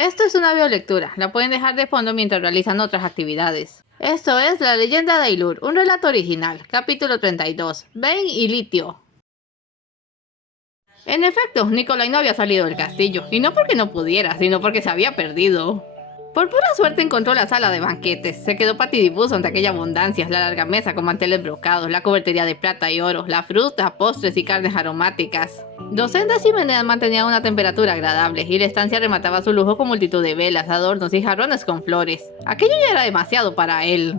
Esto es una biolectura, la pueden dejar de fondo mientras realizan otras actividades. Esto es La leyenda de Ailur, un relato original, capítulo 32, Vayne y Litio. En efecto, Nikolai no había salido del castillo, y no porque no pudiera, sino porque se había perdido. Por pura suerte encontró la sala de banquetes, se quedó patidifuso ante aquella abundancia, la larga mesa con manteles brocados, la cobertería de plata y oro, la fruta, postres y carnes aromáticas. Docenas chimeneas mantenían una temperatura agradable, y la estancia remataba su lujo con multitud de velas, adornos y jarrones con flores. Aquello ya era demasiado para él.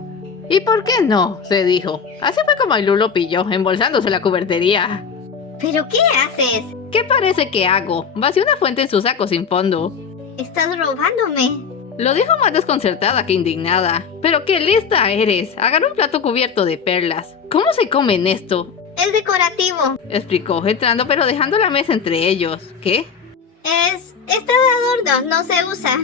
¿Y por qué no?, se dijo. Así fue como Ailur lo pilló, embolsándose la cubertería. ¿Pero qué haces? ¿Qué parece que hago? Vació una fuente en su saco sin fondo. Estás robándome. Lo dijo más desconcertada que indignada. ¡Pero qué lista eres! Agarró un plato cubierto de perlas. ¿Cómo se comen esto?, Es decorativo. explicó, entrando pero dejando la mesa entre ellos. ¿Qué? Está de adorno, no se usa.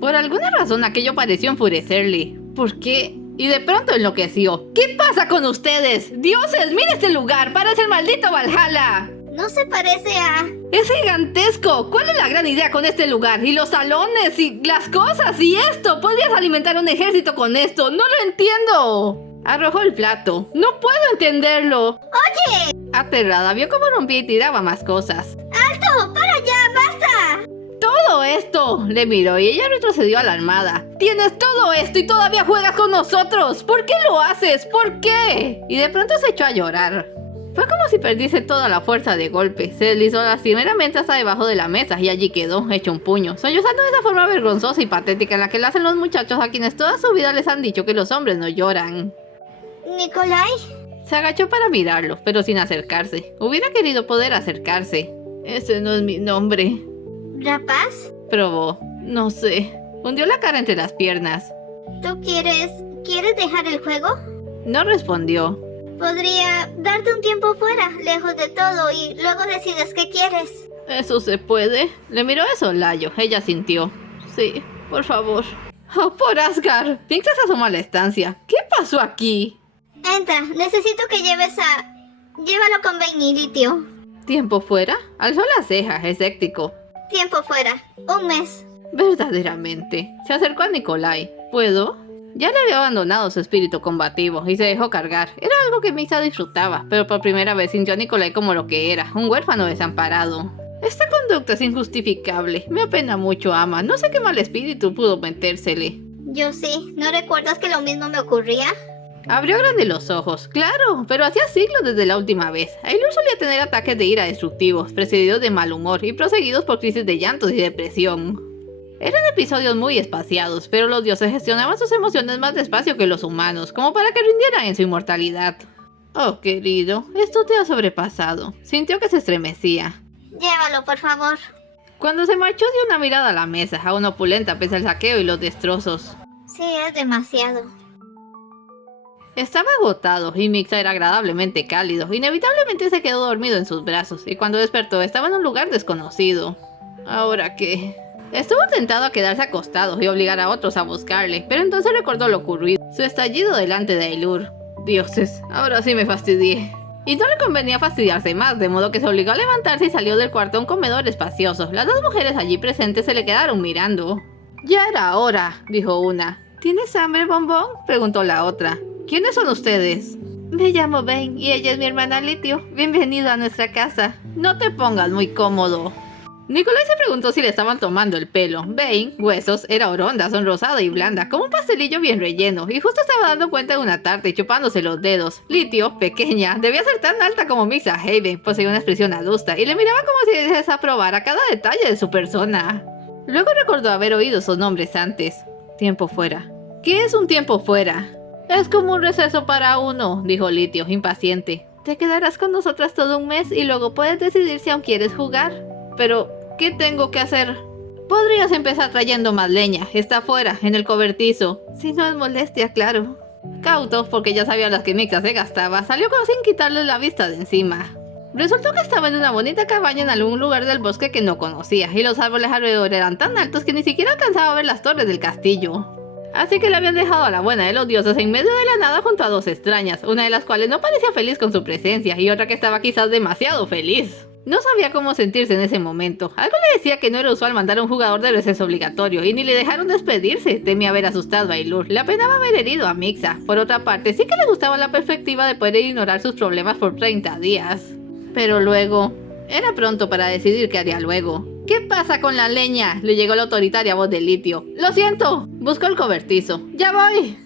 Por alguna razón aquello pareció enfurecerle. ¿Por qué? Y de pronto enloqueció. ¿Qué pasa con ustedes? ¡Dioses, mira este lugar! ¡Parece el maldito Valhalla! No se parece a... ¡Es gigantesco! ¿Cuál es la gran idea con este lugar? Y los salones, y las cosas, y esto. ¿Podrías alimentar un ejército con esto? ¡No lo entiendo! Arrojó el plato. ¡No puedo entenderlo! ¡Oye! Aterrada, vio cómo rompía y tiraba más cosas. ¡Alto! ¡Para allá! ¡Basta! ¡Todo esto! Le miró y ella retrocedió alarmada. ¡Tienes todo esto y todavía juegas con nosotros! ¿Por qué lo haces? ¿Por qué? Y de pronto se echó a llorar. Fue como si perdiese toda la fuerza de golpe. Se deslizó lastimeramente hasta debajo de la mesa y allí quedó, hecho un puño, sollozando de esa forma vergonzosa y patética en la que lo hacen los muchachos a quienes toda su vida les han dicho que los hombres no lloran. ¿Nikolai? Se agachó para mirarlo, pero sin acercarse. Hubiera querido poder acercarse. Ese no es mi nombre. ¿Rapaz? Probó. No sé. Hundió la cara entre las piernas. ¿Tú quieres dejar el juego? No respondió. Podría darte un tiempo fuera, lejos de todo, y luego decides qué quieres. ¿Eso se puede? Le miró de soslayo. Ella sintió. Sí, por favor. ¡Oh, por Asgard! Pinx se asomó a la estancia. ¿Qué pasó aquí? Entra, necesito que Llévalo con Vayne y Litio. ¿Tiempo fuera? Alzó las cejas, escéptico. Tiempo fuera. 1 mes. Verdaderamente. Se acercó a Nikolai. ¿Puedo? Ya le había abandonado su espíritu combativo y se dejó cargar. Era algo que Misa disfrutaba, pero por primera vez sintió a Nikolai como lo que era, un huérfano desamparado. Esta conducta es injustificable. Me apena mucho, ama. No sé qué mal espíritu pudo metérsele. Yo sí. ¿No recuerdas que lo mismo me ocurría? Abrió grande los ojos. Claro, pero hacía siglos desde la última vez. Ailur solía tener ataques de ira destructivos, precedidos de mal humor y proseguidos por crisis de llantos y depresión. Eran episodios muy espaciados, pero los dioses gestionaban sus emociones más despacio que los humanos, como para que rindieran en su inmortalidad. Oh, querido, esto te ha sobrepasado. Sintió que se estremecía. Llévalo, por favor. Cuando se marchó dio una mirada a la mesa, aún opulenta pese al saqueo y los destrozos. Sí, es demasiado. Estaba agotado y Mixa era agradablemente cálido. Inevitablemente se quedó dormido en sus brazos y cuando despertó estaba en un lugar desconocido. ¿Ahora qué? Estuvo tentado a quedarse acostado y obligar a otros a buscarle, pero entonces recordó lo ocurrido, su estallido delante de Ailur. Dioses, ahora sí me fastidié. Y no le convenía fastidiarse más, de modo que se obligó a levantarse y salió del cuarto a un comedor espacioso. Las 2 mujeres allí presentes se le quedaron mirando. Ya era hora, dijo una. ¿Tienes hambre, bombón?, preguntó la otra. ¿Quiénes son ustedes? Me llamo Vayne y ella es mi hermana Litio. Bienvenido a nuestra casa. No te pongas muy cómodo. Nikolai se preguntó si le estaban tomando el pelo. Vayne, huesos, era oronda, sonrosada y blanda, como un pastelillo bien relleno, y justo estaba dando cuenta de una tarta y chupándose los dedos. Litio, pequeña, debía ser tan alta como Mixa Haven, poseía una expresión adusta, y le miraba como si desaprobara cada detalle de su persona. Luego recordó haber oído sus nombres antes. Tiempo fuera. ¿Qué es un tiempo fuera? Es como un receso para uno, dijo Litio, impaciente. Te quedarás con nosotras todo 1 mes y luego puedes decidir si aún quieres jugar. Pero, ¿qué tengo que hacer? Podrías empezar trayendo más leña. Está afuera, en el cobertizo. Si no es molestia, claro. Cauto, porque ya sabía las que Mixa se gastaba, salió sin quitarle la vista de encima. Resultó que estaba en una bonita cabaña en algún lugar del bosque que no conocía, y los árboles alrededor eran tan altos que ni siquiera alcanzaba a ver las torres del castillo. Así que le habían dejado a la buena de los dioses en medio de la nada junto a 2 extrañas, una de las cuales no parecía feliz con su presencia y otra que estaba quizás demasiado feliz. No sabía cómo sentirse en ese momento. Algo le decía que no era usual mandar a un jugador de receso obligatorio, y ni le dejaron despedirse. Temía haber asustado a Ailur. Le apenaba haber herido a Mixa. Por otra parte, sí que le gustaba la perspectiva de poder ignorar sus problemas por 30 días. Pero luego... Era pronto para decidir qué haría luego. ¿Qué pasa con la leña? Le llegó la autoritaria voz de Litio. ¡Lo siento! Buscó el cobertizo. ¡Ya voy!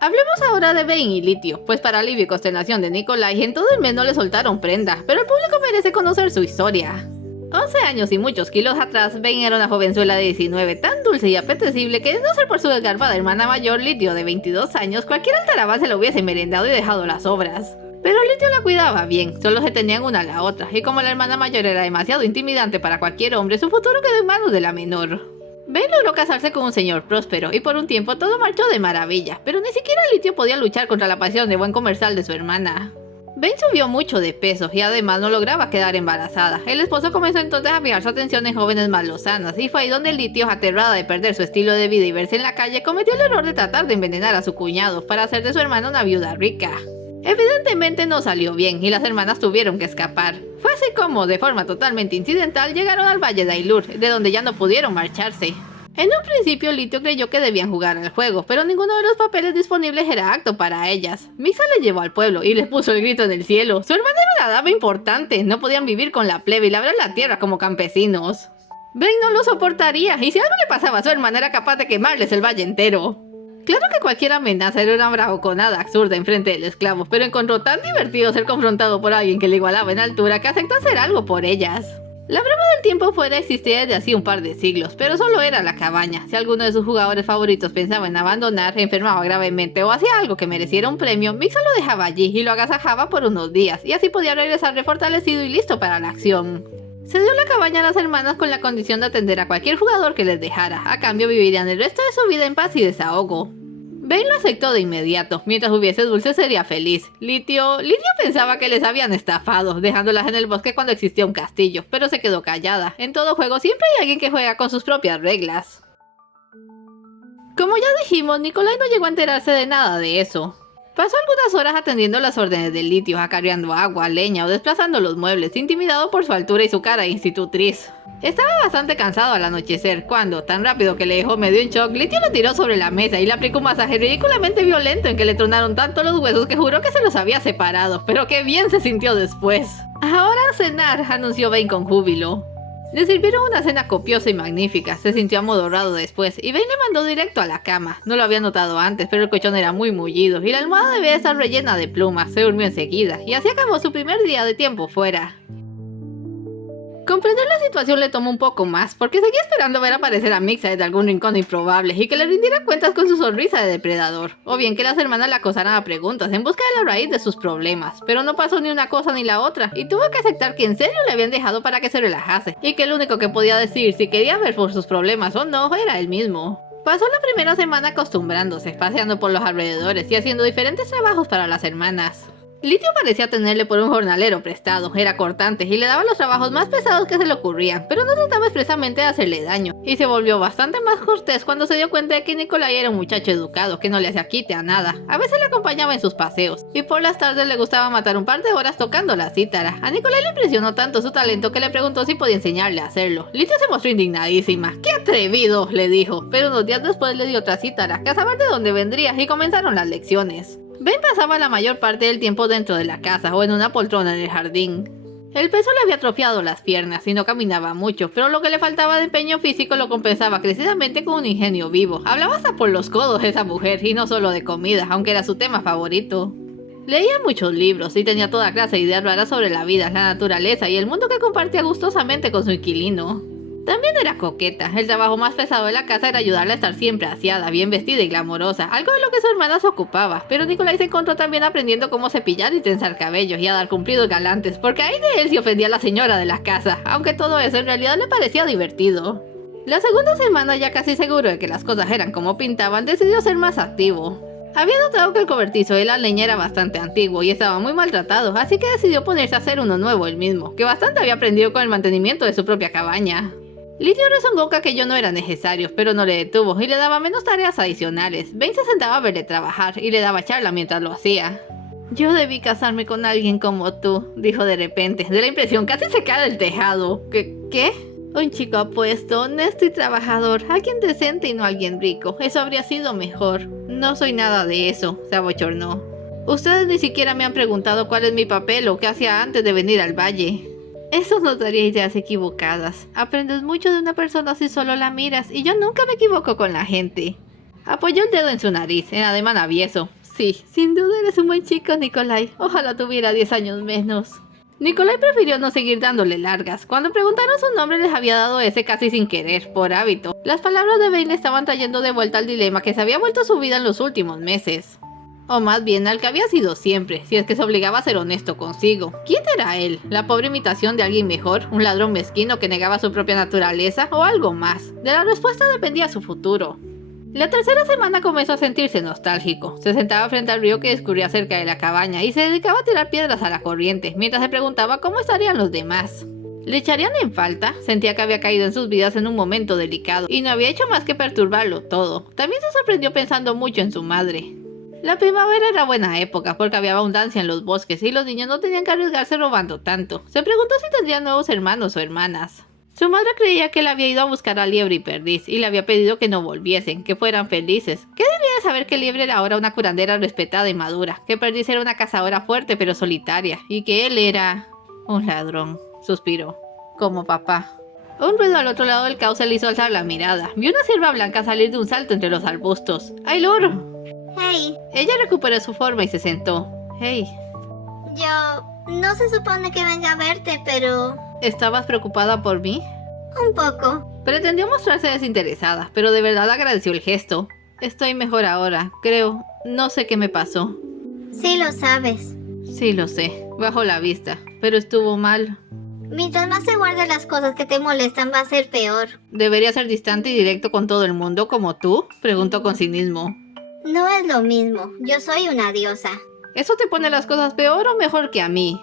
Hablemos ahora de Vayne y Litio, pues para alivio y consternación de Nikolai, en todo el mes no le soltaron prenda, pero el público merece conocer su historia. 11 años y muchos kilos atrás, Vayne era una jovenzuela de 19, tan dulce y apetecible que de no ser por su desgarbada hermana mayor, Litio, de 22 años, cualquier altarabá se lo hubiese merendado y dejado las obras. Pero Litio la cuidaba bien, solo se tenían una a la otra, y como la hermana mayor era demasiado intimidante para cualquier hombre, su futuro quedó en manos de la menor. Vayne logró casarse con un señor próspero, y por un tiempo todo marchó de maravilla, pero ni siquiera Litio podía luchar contra la pasión de buen comercial de su hermana. Vayne subió mucho de peso, y además no lograba quedar embarazada. El esposo comenzó entonces a fijar su atención en jóvenes más lozanas, y fue ahí donde Litio, aterrada de perder su estilo de vida y verse en la calle, cometió el error de tratar de envenenar a su cuñado, para hacer de su hermana una viuda rica. Evidentemente no salió bien, y las hermanas tuvieron que escapar. Fue así como, de forma totalmente incidental, llegaron al Valle de Ailur, de donde ya no pudieron marcharse. En un principio Litio creyó que debían jugar al juego, pero ninguno de los papeles disponibles era apto para ellas. Mixa les llevó al pueblo y les puso el grito en el cielo. Su hermana era una dama importante, no podían vivir con la plebe y labrar la tierra como campesinos. Vayne no lo soportaría, y si algo le pasaba a su hermana era capaz de quemarles el valle entero. Claro que cualquier amenaza era una bravuconada absurda enfrente del esclavo, pero encontró tan divertido ser confrontado por alguien que le igualaba en altura que aceptó hacer algo por ellas. La broma del tiempo fuera existía desde hacía un par de siglos, pero solo era la cabaña. Si alguno de sus jugadores favoritos pensaba en abandonar, enfermaba gravemente o hacía algo que mereciera un premio, Mixa lo dejaba allí y lo agasajaba por unos días, y así podía regresar refortalecido y listo para la acción. Se dio la cabaña a las hermanas con la condición de atender a cualquier jugador que les dejara. A cambio vivirían el resto de su vida en paz y desahogo. Vayne lo aceptó de inmediato. Mientras hubiese dulce sería feliz. Litio pensaba que les habían estafado, dejándolas en el bosque cuando existía un castillo, pero se quedó callada. En todo juego siempre hay alguien que juega con sus propias reglas. Como ya dijimos, Nikolai no llegó a enterarse de nada de eso. Pasó algunas horas atendiendo las órdenes de Litio, acarreando agua, leña o desplazando los muebles, intimidado por su altura y su cara de institutriz. Estaba bastante cansado al anochecer, cuando, tan rápido que le dejó medio en shock, Litio lo tiró sobre la mesa y le aplicó un masaje ridículamente violento en que le tronaron tanto los huesos que juró que se los había separado, pero qué bien se sintió después. Ahora a cenar, anunció Vayne con júbilo. Le sirvieron una cena copiosa y magnífica, se sintió amodorrado después, y Vayne le mandó directo a la cama. No lo había notado antes, pero el colchón era muy mullido, y la almohada debía estar rellena de plumas. Se durmió enseguida, y así acabó su primer día de tiempo fuera. Comprender la situación le tomó un poco más, porque seguía esperando ver aparecer a Mixa desde algún rincón improbable y que le rindiera cuentas con su sonrisa de depredador, o bien que las hermanas la acosaran a preguntas en busca de la raíz de sus problemas, pero no pasó ni una cosa ni la otra, y tuvo que aceptar que en serio le habían dejado para que se relajase, y que el único que podía decir si quería ver por sus problemas o no era él mismo. Pasó la primera semana acostumbrándose, paseando por los alrededores y haciendo diferentes trabajos para las hermanas. Litio parecía tenerle por un jornalero prestado, era cortante y le daba los trabajos más pesados que se le ocurrían, pero no trataba expresamente de hacerle daño, y se volvió bastante más cortés cuando se dio cuenta de que Nikolai era un muchacho educado que no le hacía quite a nada. A veces le acompañaba en sus paseos, y por las tardes le gustaba matar un par de horas tocando la cítara. A Nikolai le impresionó tanto su talento que le preguntó si podía enseñarle a hacerlo. Litio se mostró indignadísima. ¡Qué atrevido!, le dijo, pero unos días después le dio otra cítara, que a saber de dónde vendría, y comenzaron las lecciones. Vayne pasaba la mayor parte del tiempo dentro de la casa o en una poltrona en el jardín. El peso le había atrofiado las piernas y no caminaba mucho, pero lo que le faltaba de empeño físico lo compensaba crecidamente con un ingenio vivo. Hablaba hasta por los codos esa mujer, y no solo de comida, aunque era su tema favorito. Leía muchos libros y tenía toda clase de ideas raras sobre la vida, la naturaleza y el mundo que compartía gustosamente con su inquilino. También era coqueta. El trabajo más pesado de la casa era ayudarla a estar siempre aseada, bien vestida y glamorosa, algo de lo que su hermana se ocupaba, pero Nikolai se encontró también aprendiendo cómo cepillar y trenzar cabellos y a dar cumplidos galantes, porque ahí de él se ofendía a la señora de la casa, aunque todo eso en realidad le parecía divertido. La segunda semana, ya casi seguro de que las cosas eran como pintaban, decidió ser más activo. Había notado que el cobertizo de la leña era bastante antiguo y estaba muy maltratado, así que decidió ponerse a hacer uno nuevo él mismo, que bastante había aprendido con el mantenimiento de su propia cabaña. Litio rezongó que aquello no era necesario, pero no le detuvo y le daba menos tareas adicionales. Vayne se sentaba a verle trabajar y le daba charla mientras lo hacía. Yo debí casarme con alguien como tú, dijo de repente. De la impresión casi se cae del tejado. ¿Qué? Un chico apuesto, honesto y trabajador, alguien decente y no alguien rico. Eso habría sido mejor. No soy nada de eso, se abochornó. Ustedes ni siquiera me han preguntado cuál es mi papel o qué hacía antes de venir al valle. Eso nos daría ideas equivocadas. Aprendes mucho de una persona si solo la miras, y yo nunca me equivoco con la gente. Apoyó el dedo en su nariz, en ademán avieso. Sí, sin duda eres un buen chico, Nikolai. Ojalá tuviera 10 años menos. Nikolai prefirió no seguir dándole largas. Cuando preguntaron su nombre les había dado ese casi sin querer, por hábito. Las palabras de Bane le estaban trayendo de vuelta al dilema que se había vuelto su vida en los últimos meses. O más bien al que había sido siempre, si es que se obligaba a ser honesto consigo. ¿Quién era él? ¿La pobre imitación de alguien mejor? ¿Un ladrón mezquino que negaba su propia naturaleza? ¿O algo más? De la respuesta dependía su futuro. La tercera semana comenzó a sentirse nostálgico. Se sentaba frente al río que discurría cerca de la cabaña y se dedicaba a tirar piedras a la corriente, mientras se preguntaba cómo estarían los demás. ¿Le echarían en falta? Sentía que había caído en sus vidas en un momento delicado y no había hecho más que perturbarlo todo. También se sorprendió pensando mucho en su madre. La primavera era buena época porque había abundancia en los bosques y los niños no tenían que arriesgarse robando tanto. Se preguntó si tendría nuevos hermanos o hermanas. Su madre creía que él había ido a buscar a Liebre y Perdiz y le había pedido que no volviesen, que fueran felices. ¿Qué diría de saber que Liebre era ahora una curandera respetada y madura, que Perdiz era una cazadora fuerte pero solitaria y que él era un ladrón? Suspiró. Como papá. Un ruido al otro lado del cauce le hizo alzar la mirada. Vio una cierva blanca salir de un salto entre los arbustos. ¡Ailur! Hey, Ella recuperó su forma y se sentó. Hey. no se supone que venga a verte, pero... ¿Estabas preocupada por mí? un poco. Pretendió mostrarse desinteresada, pero de verdad agradeció el gesto. Estoy mejor ahora, creo. No sé qué me pasó. Sí lo sabes. Sí lo sé, bajo la vista, pero estuvo mal. Mientras más se guarden las cosas que te molestan, va a ser peor. ¿Debería ser distante y directo con todo el mundo como tú? Preguntó con cinismo. No es lo mismo. Yo soy una diosa. ¿Eso te pone las cosas peor o mejor que a mí?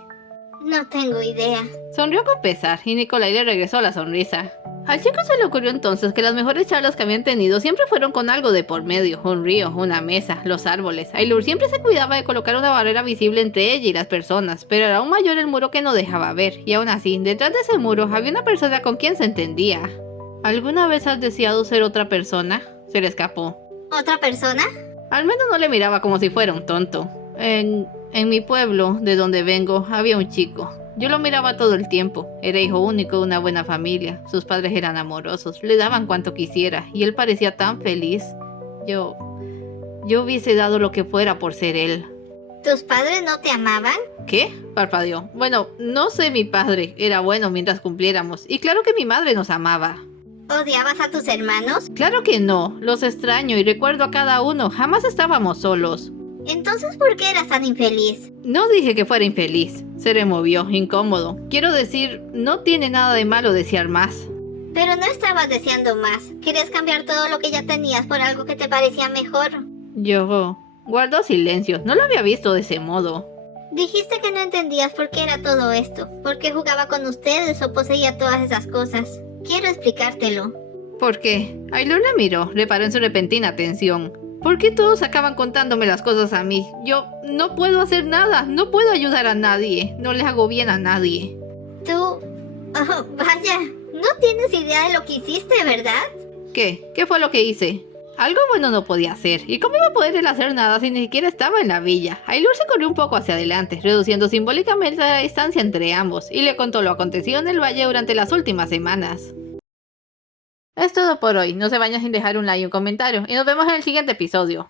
No tengo idea. Sonrió con pesar y Nikolai le regresó la sonrisa. Al chico se le ocurrió entonces que las mejores charlas que habían tenido siempre fueron con algo de por medio, un río, una mesa, los árboles. Ailur siempre se cuidaba de colocar una barrera visible entre ella y las personas, pero era aún mayor el muro que no dejaba ver, y aún así, detrás de ese muro había una persona con quien se entendía. ¿Alguna vez has deseado ser otra persona? Se le escapó. ¿Otra persona? Al menos no le miraba como si fuera un tonto. En mi pueblo, de donde vengo, había un chico. Yo lo miraba todo el tiempo. Era hijo único de una buena familia. Sus padres eran amorosos, le daban cuanto quisiera, y él parecía tan feliz. Yo hubiese dado lo que fuera por ser él. ¿Tus padres no te amaban? ¿Qué? Parpadeó. Bueno, no sé mi padre. Era bueno mientras cumpliéramos. Y claro que mi madre nos amaba. ¿Odiabas a tus hermanos? Claro que no. Los extraño y recuerdo a cada uno. Jamás estábamos solos. Entonces, ¿por qué eras tan infeliz? No dije que fuera infeliz. Se removió, incómodo. Quiero decir, no tiene nada de malo desear más. Pero no estabas deseando más. Querías cambiar todo lo que ya tenías por algo que te parecía mejor. Yo guardó silencio. No lo había visto de ese modo. Dijiste que no entendías por qué era todo esto. ¿Por qué jugaba con ustedes o poseía todas esas cosas? Quiero explicártelo. ¿Por qué? Ailur le miró, reparó en su repentina tensión. ¿Por qué todos acaban contándome las cosas a mí? Yo no puedo hacer nada, no puedo ayudar a nadie, no le hago bien a nadie. Tú... oh, vaya, no tienes idea de lo que hiciste, ¿verdad? ¿Qué? ¿Qué fue lo que hice? Algo bueno no podía hacer, ¿y cómo iba a poder él hacer nada si ni siquiera estaba en la villa? Ailur se corrió un poco hacia adelante, reduciendo simbólicamente la distancia entre ambos, y le contó lo acontecido en el valle durante las últimas semanas. Es todo por hoy, no se vayan sin dejar un like y un comentario, y nos vemos en el siguiente episodio.